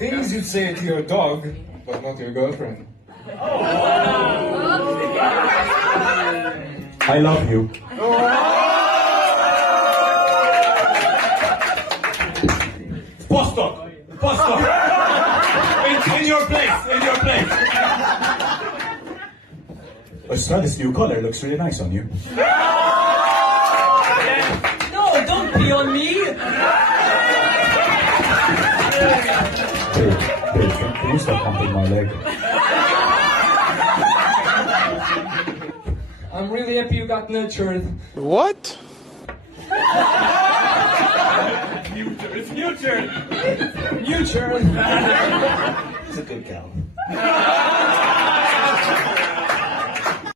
Things you'd say to your dog, but not your girlfriend. I love you. Posto! Posto! In your place, in your place. This new color looks really nice on you. No, don't pee on me. Babe, can you stop humping my leg? I'm really happy you got nurtured. What? It's future. Nurtured. He's a good gal.